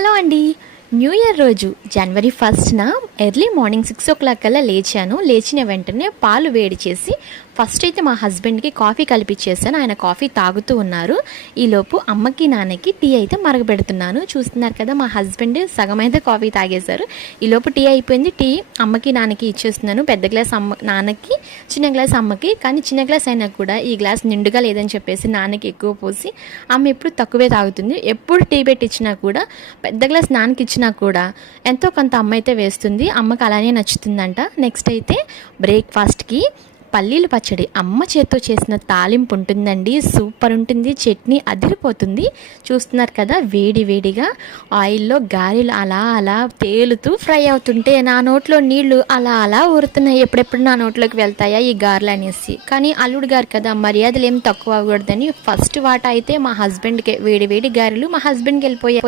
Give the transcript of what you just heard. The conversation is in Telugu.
హలో అండి. న్యూ ఇయర్ రోజు జనవరి 1న ఎర్లీ మార్నింగ్ 6 o'clock కల్లా లేచాను. లేచిన వెంటనే పాలు వేడి చేసి ఫస్ట్ అయితే మా హస్బెండ్కి కాఫీ కలిపిచ్చేసాను. ఆయన కాఫీ తాగుతూ ఉన్నారు. ఈలోపు అమ్మకి నాన్నకి టీ అయితే మరగబెడుతున్నాను. చూస్తున్నారు కదా, మా హస్బెండ్ సగం అయితే కాఫీ తాగేశారు. ఈలోపు టీ అయిపోయింది. టీ అమ్మకి నాన్నకి ఇచ్చేస్తున్నాను. పెద్ద గ్లాస్ నాన్నకి, చిన్న గ్లాస్ అమ్మకి. కానీ చిన్న గ్లాస్ అయినా కూడా ఈ గ్లాస్ నిండుగా లేదని చెప్పేసి నాన్నకి ఎక్కువ పోసి, అమ్మ ఎప్పుడు తక్కువే తాగుతుంది. ఎప్పుడు టీ పెట్టించినా కూడా పెద్ద గ్లాస్ నాన్నకి ఇచ్చినా కూడా ఎంతో కొంత అమ్మ అయితే వేస్తుంది. అమ్మకి అలానే నచ్చుతుందంట. నెక్స్ట్ అయితే బ్రేక్ఫాస్ట్కి పల్లీల పచ్చడి, అమ్మ చేత్తో చేసిన తాలింపు ఉంటుందండి. సూపర్ ఉంటుంది. చట్నీ అదిరిపోతుంది. చూస్తున్నారు కదా, వేడి వేడిగా ఆయిల్లో గారెలు అలా అలా తేలుతూ ఫ్రై అవుతుంటే నా నోట్లో నీళ్లు అలా అలా ఊరుతున్నాయి. ఎప్పుడెప్పుడు నా నోట్లోకి వెళ్తాయా ఈ గారెలు అనేసి. కానీ అల్లుడు గారు కదా, మర్యాదలు ఏం తక్కువ అవ్వకూడదని ఫస్ట్ వాట అయితే మా హస్బెండ్కే వేడి వేడి గారెలు మా హస్బెండ్కి వెళ్ళిపోయాయి.